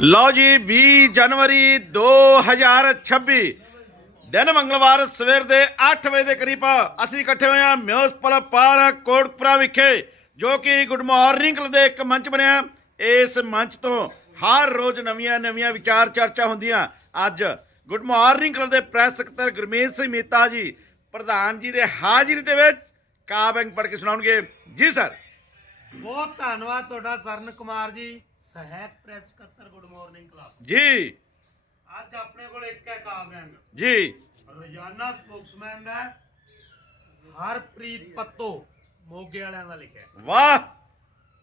ਲਓ ਜੀ 20 ਜਨਵਰੀ 2026 ਦਿਨ ਮੰਗਲਵਾਰ ਸਵੇਰ ਦੇ 8 ਵਜੇ ਦੇ ਕਰੀਬ ਅਸੀਂ ਇਕੱਠੇ ਹੋਏ ਹਾਂ ਮਿਊਨਿਸਪਲ ਪਾਰਕ ਕੋਟਪੁਰਾ ਵਿਖੇ, ਜੋ ਕਿ ਗੁੱਡ ਮਾਰਨਿੰਗ ਦੇ ਇੱਕ ਮੰਚ ਬਣਿਆ। ਇਸ ਮੰਚ ਤੋਂ ਹਰ ਰੋਜ਼ ਨਵੀਆਂ ਨਵੀਆਂ ਵਿਚਾਰ ਚਰਚਾ ਹੁੰਦੀਆਂ। ਅੱਜ ਗੁੱਡ ਮਾਰਨਿੰਗ ਕਲੱਬ ਦੇ ਪ੍ਰੈਸ ਸਕੱਤਰ ਗੁਰਮੀਤ ਸਿੰਘ ਮੀਤਾ ਜੀ, ਪ੍ਰਧਾਨ ਜੀ ਦੇ ਹਾਜ਼ਰੀ ਦੇ ਵਿੱਚ ਕਾਬੰਗ ਪੜ੍ਹ ਕੇ ਸੁਣਾਉਣਗੇ। ਜੀ, ਸਰ। ਬਹੁਤ ਧੰਨਵਾਦ ਤੁਹਾਡਾ, ਸਰਨ ਕੁਮਾਰ ਜੀ। ਸਹਾਇਕ ਪ੍ਰੈਸ ਸਕੱਤਰ ਗੁੱਡ ਮਾਰਨਿੰਗ ਕਲੱਬ। ਜੀ। ਅੱਜ ਆਪਣੇ ਕੋਲ ਇੱਕ ਹੈ ਕਾਵਿਆਂਗ ਜੀ। ਰੋਜ਼ਾਨਾ ਸਪੋਕਸਮੈਨ ਦਾ ਹਰਪ੍ਰੀਤ ਪੱਤੋ ਮੋਗੇ ਵਾਲਿਆਂ ਦਾ ਲਿਖਿਆ ਵਾਹ।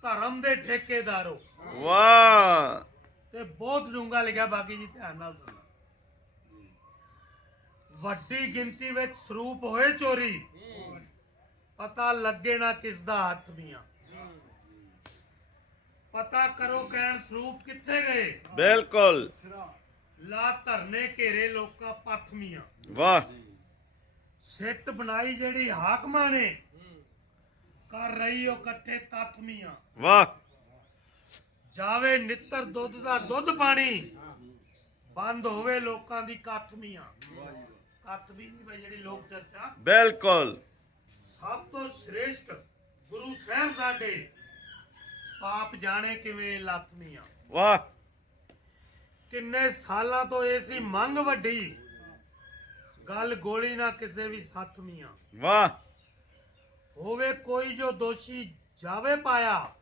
ਧਰਮ ਦੇ ਠੇਕੇਦਾਰੋ। ਵਾਹ। ਤੇ ਬਹੁਤ ਡੂੰਘਾ ਲਿਖਿਆ ਬਾਕੀ ਜੀ ਧਿਆਨ ਨਾਲ ਸੁਣੋ ਵੱਡੀ ਗਿਣਤੀ ਵਿੱਚ ਸਰੂਪ ਹੋਏ ਚੋਰੀ। ਪਤਾ ਲੱਗੇ ਨਾ ਕਿਸ ਦਾ ਹੱਥ ਮੀਆਂ। ਪਤਾ ਕਰੋ ਕਹਿਣ ਸਰੂਪ ਕਿੱਥੇ ਗਏ? ਬਿਲਕੁਲ। ਲਾ ਧਰਨੇ ਘੇਰੇ ਲੋਕਾਂ ਪੱਥ ਮੀਆਂ। ਵਾਹ। ਸਿੱਟ ਬਣਾਈ ਜਿਹੜੀ ਹਾਕਮਾਂ ਨੇ ਕਰ ਰਹੀ ਉਹ ਇਕੱਠੇ ਤੱਥ ਮੀਆਂ। ਵਾਹ। ਜਾਵੇ ਨਿੱਤਰ ਦੁੱਧ ਦਾ ਦੁੱਧ ਪਾਣੀ ਬੰਦ ਹੋਵੇ ਲੋਕਾਂ ਦੀ ਕੱਥ ਮੀਆਂ। ਕੱਥ ਵੀ ਨਹੀਂ ਬਈ ਜਿਹੜੀ ਲੋਕ ਚਰਚਾ। ਬਿਲਕੁਲ। ਸਭ ਤੋਂ ਸ਼੍ਰੇਸ਼ਟ ਗੁਰੂ ਸਾਹਿਬ ਸਾਡੇ ਪਾਪ ਜਾਣੇ ਕਿਵੇਂ ਲੱਥ ਮੀਆਂ ਵਾਹ। ਕਿੰਨੇ ਸਾਲਾਂ ਤੋਂ ਇਹ ਸੀ ਮੰਗ ਵੱਡੀ। ਗੱਲ ਗੋਲੀ ਨਾ ਕਿਸੇ ਵੀ ਸੱਥ ਮੀਆਂ। ਵਾਹ। ਹੋਵੇ ਕੋਈ ਜੋ ਦੋਸ਼ੀ ਜਾਵੇ ਪਾਇਆ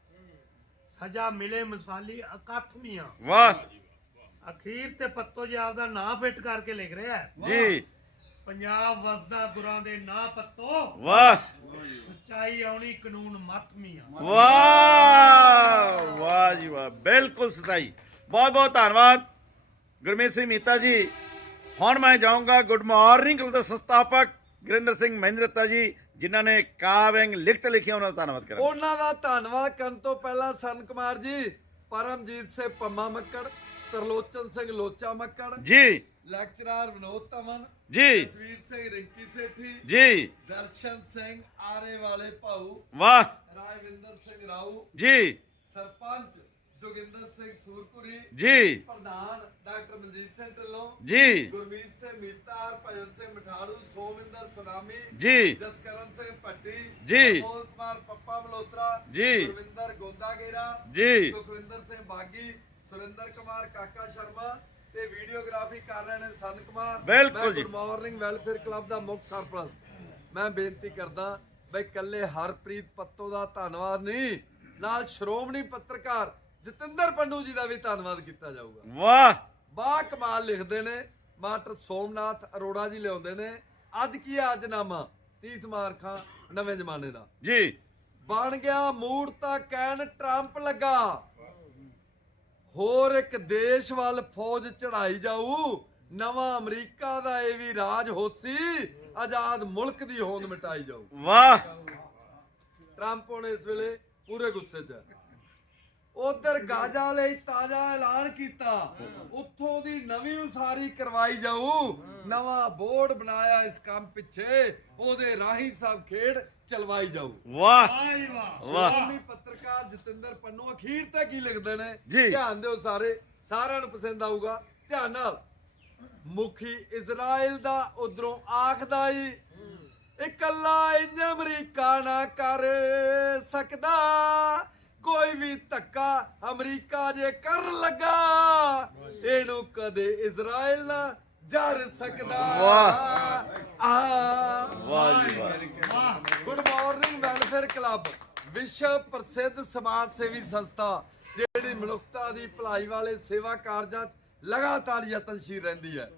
ਸਜ਼ਾ ਮਿਲੇ ਮਿਸਾਲੀ ਇਕੱਠ ਮੀਆਂ। ਵਾਹ। ਅਖੀਰ ਤੇ ਪੱਤੋ ਜੀ ਆਪਦਾ ਨਾਂ ਫਿੱਟ ਕਰਕੇ ਲਿਖ ਰਿਹਾ ਹੈ। ਜੀ। ਪੰਜਾਬ ਵਸਦਾ ਗੁਰਾਂ ਦੇ ਨਾਂ ਪੱਤੋ। ਵਾਹ। ਸੱਚਾਈ ਆਉਣੀ ਕਾਨੂੰਨ ਮੱਤ ਮੀਆਂ ਵਾਹ ਵਾਹ ਜੀ ਵਾਹ ਬਿਲਕੁਲ ਸਚਾਈ। ਬਹੁਤ ਬਹੁਤ ਧੰਨਵਾਦ। ਗੁਰਮੀਤ ਸਿੰਘ ਮੀਤਾ ਜੀ ਹੁਣ ਮੈਂ ਜਾਊਂਗਾ ਗੁੱਡ ਮਾਰਨਿੰਗ ਕਲੱਬ ਦੇ ਸੰਸਥਾਪਕ ਗੁਰਿੰਦਰ ਸਿੰਘ ਮਹਿੰਦਰਤਾ ਜੀ ਜਿਨ੍ਹਾਂ ਨੇ ਕਾਵਿੰਗ ਲਿਖਤ ਲਿਖਿਆ ਉਹਨਾਂ ਦਾ ਧੰਨਵਾਦ ਕਰਾਂ ਉਹਨਾਂ ਦਾ ਧੰਨਵਾਦ ਕਰਨ ਤੋਂ ਪਹਿਲਾਂ ਸਰਨ ਕੁਮਾਰ ਜੀ ਪਰਮਜੀਤ ਸਿੰਘ ਪੰਮਾ ਮੱਕੜ ਤਰਲੋਚਨ ਸਿੰਘ ਲੋਚਾ ਮੱਕੜ ਜੀ। ਲੈਕਚਰਰ ਵਿਨੋਦ ਤਮਨ ਜੀ ਜਸਵੀਰ ਸਿੰਘ ਰਿੰਕੀ ਸੇਠੀ ਜੀ ਦਰਸ਼ਨ ਸਿੰਘ ਆਰੇ ਵਾਲੇ ਭਾਊ ਵਾਹ ਰਾਜਵਿੰਦਰ ਸਿੰਘ ਰਾਊ ਜੀ ਸਰਪੰਚ ਜੋਗਿੰਦਰ ਸਿੰਘ ਸੂਰਪੁਰੀ ਜੀ ਪ੍ਰਧਾਨ ਡਾਕਟਰ ਮਨਜੀਤ ਸਿੰਘ ਢਿੱਲੋਂ ਜੀ ਗੁਰਮੀਤ ਸਿੰਘ ਮੀਤਾਰ ਭਜਨ ਸਿੰਘ ਮਠਾੜੂ ਸੋਮਿੰਦਰ ਸੁਨਾਮੀ ਜੀ ਜਸਕਰਨ ਸਿੰਘ ਭੱਟੀ ਜੀ। ਅਮੋਲ ਕੁਮਾਰ ਪੱਪਾ ਮਲੋਤਰਾ ਜੀ। ਗੁਰਵਿੰਦਰ ਗੋਂਦਾਗੇਰਾ ਜੀ ਸੁਖਵਿੰਦਰ ਸਿੰਘ ਬਾਗੀ ਸੁਰਿੰਦਰ ਕੁਮਾਰ ਕਾਕਾ ਸ਼ਰਮਾ ਤੇ ਵੀਡੀਓਗ੍ਰਾਫੀ ਕਰ ਰਹੇ ਨੇ ਸਨ ਕੁਮਾਰ। ਬਿਲਕੁਲ ਜੀ। ਗੁੱਡ ਮਾਰਨਿੰਗ ਵੈਲਫੇਅਰ ਕਲੱਬ ਦਾ ਮੁੱਖ ਸਰਪ੍ਰਸਤ। ਮੈਂ ਬੇਨਤੀ ਕਰਦਾ ਬਈ ਕੱਲੇ ਹਰਪ੍ਰੀਤ ਪੱਤੋ ਦਾ ਧੰਨਵਾਦ ਨਹੀਂ ਨਾਲ ਸ਼੍ਰੋਮਣੀ ਪੱਤਰਕਾਰ ਜਤਿੰਦਰ ਪੰਡੂ ਜੀ ਦਾ ਵੀ ਧੰਨਵਾਦ ਕੀਤਾ ਜਾਊਗਾ। ਵਾਹ! ਬਾ ਕਮਾਲ ਲਿਖਦੇ ਨੇ ਮਾਸਟਰ ਸੋਮਨਾਥ ਅਰੋੜਾ ਜੀ ਲਿਆਉਂਦੇ ਨੇ। ਅੱਜ ਕੀ ਹੈ ਅੱਜ ਨਾਮਾ 30 ਮਾਰਖਾਂ ਨਵੇਂ ਜ਼ਮਾਨੇ ਦਾ। ਜੀ। ਬਣ ਗਿਆ ਮੂਡ ਤਾਂ ਕਹਿਣ ਟਰੰਪ ਲੱਗਾ। ਹੋਰ ਇੱਕ ਦੇਸ਼ ਵੱਲ ਫੌਜ ਚੜਾਈ ਜਾਊ। ਨਵਾਂ ਅਮਰੀਕਾ ਦਾ ਇਹ ਵੀ ਰਾਜ ਹੋਸੀ ਆਜ਼ਾਦ ਮੁਲਕ ਦੀ ਹੋਂਦ ਮਿਟਾਈ ਜਾਊ। ਵਾਹ। ਟਰੰਪ ਹੁਣ ਇਸ ਵੇਲੇ ਪੂਰੇ ਗੁੱਸੇ 'ਚ ਹੈ। ਉਧਰ ਗਾਜ਼ਾ ਲਈ ਤਾਜ਼ਾ ਐਲਾਨ ਕੀਤਾ। ਉੱਥੋਂ ਦੀ ਨਵੀਂ ਉਸਾਰੀ ਕਰਵਾਈ ਜਾਊ। ਨਵਾਂ ਬੋਰਡ ਬਣਾਇਆ ਇਸ ਕੰਮ ਪਿੱਛੇ। ਉਹਦੇ ਰਾਹੀਂ ਸਭ ਖੇਡ ਚਲਵਾਈ ਜਾਊ। ਵਾਹ। ਵਾਹ। ਵਾਹ। ਸ਼੍ਰੋਮਣੀ ਪੱਤਰਕਾਰ ਜਤਿੰਦਰ ਪੰਨੂ ਅਖੀਰ ਤੇ ਕੀ ਲਿਖਦੇ ਨੇ। ਧਿਆਨ ਦਿਓ ਸਾਰੇ। ਸਾਰਿਆਂ ਨੂੰ ਪਸੰਦ ਆਊਗਾ। ਧਿਆਨ ਨਾਲ। ਮੁਖੀ ਇਜ਼ਰਾਈਲ ਦਾ ਉਧਰੋਂ ਆਖਦਾ ਈ ਇਕੱਲਾ ਇੰਜ ਅਮਰੀਕਾ ਨਾ ਕਰ ਸਕਦਾ। ਕੋਈ ਵੀ ਧੱਕਾ ਅਮਰੀਕਾ ਜੇ ਕਰਨ ਲੱਗਾ ਇਹਨੂੰ ਕਦੇ ਇਜ਼ਰਾਈਲ ਨਾ ਜਰ ਸਕਦਾ। ਵਾਹ। ਆ ਵਾਹ ਜੀ ਵਾਹ। ਵਾਹ ਗੁੱਡ ਮਾਰਨਿੰਗ ਵੈਲਫੇਅਰ ਕਲੱਬ ਵਿਸ਼ਵ ਪ੍ਰਸਿੱਧ ਸਮਾਜ ਸੇਵੀ ਸੰਸਥਾ ਜਿਹੜੀ ਮਨੁੱਖਤਾ ਦੀ ਭਲਾਈ ਵਾਲੇ ਸੇਵਾ ਕਾਰਜਾਂ 'ਚ ਲਗਾਤਾਰ ਯਤਨਸ਼ੀਲ ਰਹਿੰਦੀ ਹੈ।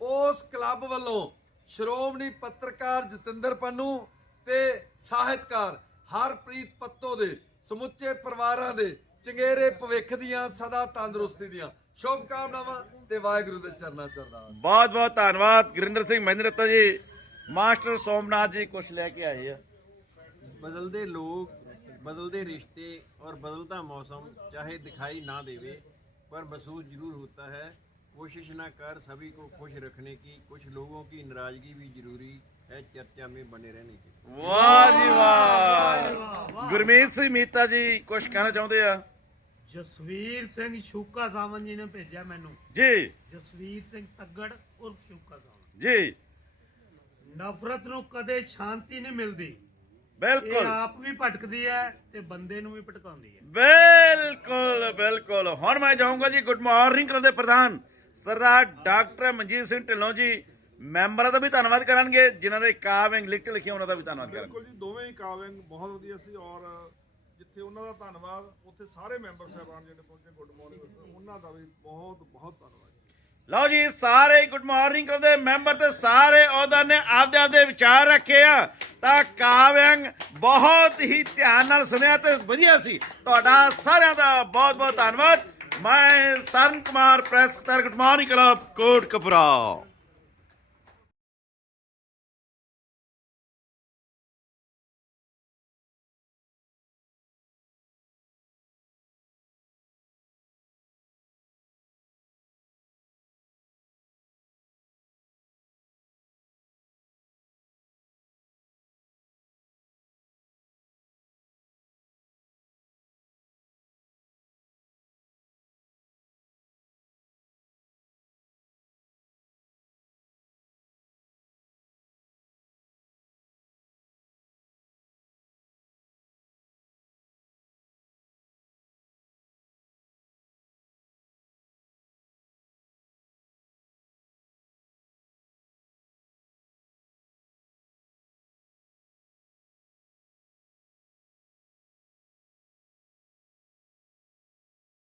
ਉਸ ਕਲੱਬ ਵੱਲੋਂ ਸ਼੍ਰੋਮਣੀ ਪੱਤਰਕਾਰ ਜਤਿੰਦਰ ਪੰਨੂ ਤੇ ਸਾਹਿਤਕਾਰ ਹਰਪ੍ਰੀਤ ਪੱਤੋ ਦੇ ਸਮੁੱਚੇ ਪਰਿਵਾਰਾਂ ਦੇ ਚੰਗੇਰੇ ਭਵਿੱਖ ਦੀਆਂ ਸਦਾ ਤੰਦਰੁਸਤੀ ਦੀਆਂ ਸ਼ੁਭ ਕਾਮਨਾਵਾਂ ਤੇ ਵਾਹਿਗੁਰੂ ਦੇ ਚਰਨਾਂ 'ਚ ਅਰਦਾਸ ਬਹੁਤ ਬਹੁਤ ਧੰਨਵਾਦ ਗੁਰਿੰਦਰ ਸਿੰਘ ਮਹਿੰਦਰਤਾ ਜੀ ਮਾਸਟਰ ਸੋਮਨਾਥ ਜੀ ਕੁਝ ਲੈ ਕੇ ਆਏ ਆ बदलते लोग बदलते रिश्ते और बदलता मौसम चाहे दिखाई ना देवे पर महसूस जरूर होता है कोशिश ना कर सभी को खुश रखने की कुछ लोगों की नाराजगी भी जरूरी ਜਸਵੀਰ ਸਿੰਘ ਸ਼ੂਕਾ ਸਾਵਨ ਜੀ ਨੇ ਭੇਜਿਆ ਮੈਨੂੰ। ਜੀ। ਜਸਵੀਰ ਸਿੰਘ ਤੱਗੜ ਉਰਫ ਸ਼ੂਕਾ ਸਾਵਨ। ਜੀ। ਨਫ਼ਰਤ ਨੂੰ ਕਦੇ ਸ਼ਾਂਤੀ ਨਹੀਂ ਮਿਲਦੀ। ਬਿਲਕੁਲ। ਇਹ ਆਪ ਵੀ ਭਟਕਦੀ ਹੈ ਤੇ ਬੰਦੇ ਨੂੰ ਵੀ ਭਟਕਾਉਂਦੀ ਹੈ। ਬਿਲਕੁਲ ਬਿਲਕੁਲ। ਹੁਣ ਮੈਂ ਜਾਊਂਗਾ ਜੀ ਗੁੱਡ ਮਾਰਨਿੰਗ ਕਲੱਬ ਪ੍ਰਧਾਨ ਸਰਦਾਰ ਡਾਕਟਰ ਮਨਜੀਤ ਸਿੰਘ ਢਿੱਲੋਂ ਜੀ। ਮੈਂਬਰਾਂ ਦਾ ਵੀ ਧੰਨਵਾਦ ਕਰਨਗੇ ਜਿਨ੍ਹਾਂ ਨੇ ਕਾਵਿੰਗ ਲਿਖ ਕੇ ਲਿਖਿਆ ਉਹਨਾਂ ਦਾ ਵੀ ਧੰਨਵਾਦ ਕਰਾਂਗੇ ਬਿਲਕੁਲ ਜੀ ਦੋਵੇਂ ਹੀ ਕਾਵਿੰਗ ਬਹੁਤ ਵਧੀਆ ਸੀ ਔਰ ਜਿੱਥੇ ਉਹਨਾਂ ਦਾ ਧੰਨਵਾਦ ਉੱਥੇ ਸਾਰੇ ਮੈਂਬਰ ਸਾਹਿਬਾਨ ਜਿਹੜੇ ਪਹੁੰਚੇ ਗੁੱਡ ਮਾਰਨਿੰਗ ਉਹਨਾਂ ਦਾ ਵੀ ਬਹੁਤ ਬਹੁਤ ਧੰਨਵਾਦ ਲਓ ਜੀ ਸਾਰੇ ਗੁੱਡ ਮਾਰਨਿੰਗ ਕਲੱਬ ਦੇ ਮੈਂਬਰ ਤੇ ਸਾਰੇ ਅਹੁਦਾ ਨੇ ਆਪਦੇ ਆਪਦੇ ਵਿਚਾਰ ਰੱਖੇ ਆ ਤਾਂ ਕਾਵਿੰਗ ਬਹੁਤ ਹੀ ਧਿਆਨ ਨਾਲ ਸੁਣਿਆ ਤੇ ਵਧੀਆ ਸੀ। ਤੁਹਾਡਾ ਸਾਰਿਆਂ ਦਾ ਬਹੁਤ ਬਹੁਤ ਧੰਨਵਾਦ। ਮੈਂ Saran Kumar press sector good morning club Kotkapura